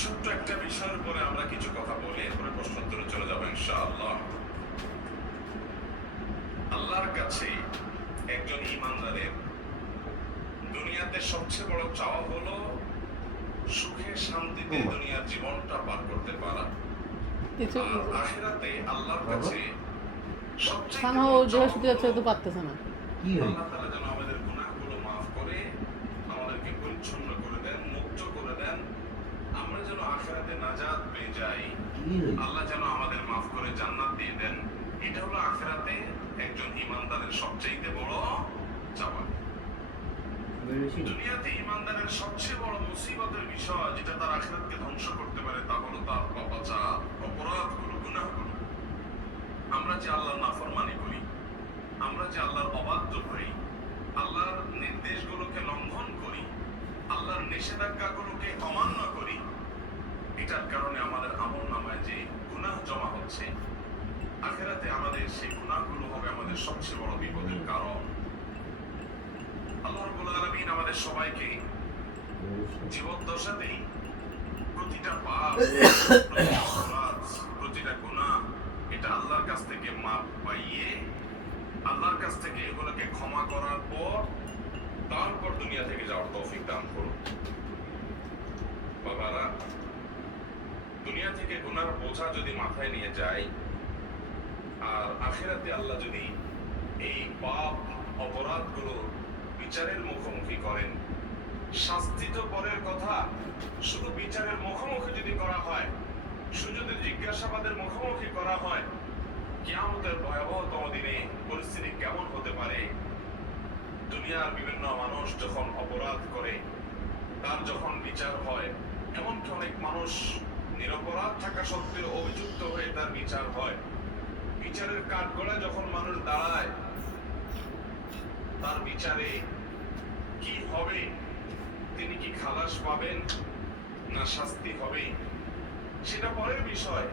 ছোট্ট একটা বিষয়ের উপরে আমরা কিছু কথা বলি, এরপরে প্রশ্নোত্তরে চলে যাবো ইনশাআল্লাহ। আল্লাহর কাছে একজন ঈমানদারের দুনিয়াতে সবচেয়ে বড় চাওয়া হলো সুখে শান্তিতে দুনিয়ার জীবনটা পার করতে পারা। আর আখিরাতে আল্লাহর কাছে সবচেয়ে আল্লাহ তাআলা যেন আমাদের গুনাহগুলো মাফ করে আমাদেরকে পরিচ্ছন্ন করে দেন, মুক্ত করে দেন, আমরা যেন আখিরাতে নাজাত পেয়ে যাই, আল্লাহ যেন আমাদের মাফ করে জান্নাত দিয়ে দেন। এটা হলো আখিরাতে একজন ঈমানদারের সবচেয়ে বড় চাওয়া। দুনিয়াতে ঈমানদারের সবচেয়ে বড় মুসিবতের বিষয় যেটা তার আখিরাতকে ধ্বংস করতে পারে তা হলো তার পাপাচার, অপরাধগুলো, গুনাহগুলো। আমরা যে আল্লাহর নাফরমানি করি, আমরা যে আল্লাহর অবাধ্য হই, আল্লাহর নির্দেশগুলোকে লঙ্ঘন করি, আল্লাহর নিষেধাজ্ঞাগুলোকে অমান্য করি, এটার কারণে আমাদের আমলনামায় যে গুনাহ জমা হচ্ছে, আখিরাতে আমাদের সেই গুনাহগুলো হবে আমাদের সবচেয়ে বড় বিপদের কারণ। আল্লাহ রাব্বুল আলামিন আমাদের সবাইকে জীবদ্দশাতেই প্রতিটা পাপ, প্রতিটা অপরাধ, প্রতিটা গুনাহ এটা আল্লাহর কাছ থেকে মাপ পাইয়ে আল্লাহর কাছ থেকে এগুলোকে ক্ষমা করার পর তারপর দুনিয়া থেকে যাওয়ার তৌফিক দান করুন। বাবারা, দুনিয়া থেকে গুনার বোঝা যদি মাথায় নিয়ে যায় আর আখিরাতে আল্লাহ যদি এই পাপ অপরাধগুলো বিচারের মুখোমুখি করেন, শাস্তি তো পরের কথা, শুধু বিচারের মুখোমুখি যদি করা হয়, শুধু যদি জিজ্ঞাসাবাদের মুখোমুখি করা হয়, কিয়ামতের ভয়াবহতম দিনে পরিস্থিতি কেমন হতে পারে। দুনিয়ার বিভিন্ন মানুষ যখন অপরাধ করে তার যখন বিচার হয়, এমনকি অনেক মানুষ নিরপরাধ থাকা সত্ত্বেও অভিযুক্ত হয়ে তার বিচার হয়, বিচারের কাঠগড়ায় যখন মানুষ দাঁড়ায়, তার বিচারে কি হবে, তিনি কি খালাস পাবেন না শাস্তি হবে, সেটা পরের বিষয়।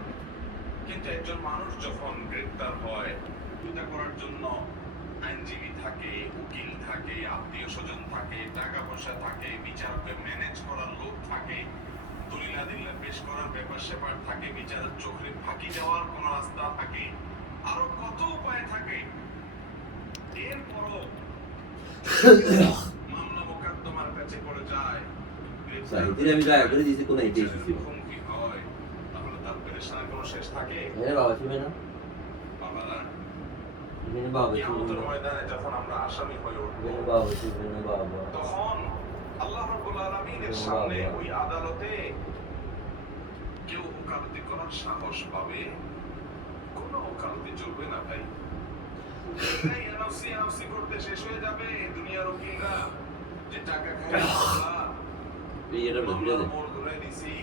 কিন্তু একজন মানুষ যখন গ্রেফতার হয়, এটা করার জন্য আইনজীবী থাকে, উকিল থাকে, আত্মীয় স্বজন থাকে, টাকা পয়সা থাকে, বিচারকে ম্যানেজ করার লোক থাকে, দলিল-আদিল্লা পেশ করার ব্যাপার স্যাপার থাকে, বিচারের চোখে ফাঁকি দেওয়ার কোন রাস্তা থাকে, আরো কত উপায় থাকে। এরপরও মামলা মোকদ্দমার কাছে পড়ে যায়, মুখোমুখি হয়, তাহলে তার পেরেশানির কোনো শেষ থাকে? বাবারা, কিয়ামতের ময়দানে যখন আমরা আসামি হয়ে উঠব, তখন আল্লাহ রাব্বুল আলামিনের সামনে ওই আদালতে কেউ ওকালতি করার সাহস পাবে? কোনো ওকালতি চলবে না ভাই। এনওসি করতে শেষ হয়ে যাবে দুনিয়ার উকিলরা, যে টাকা খায় মোড় ঘুরে দিছি।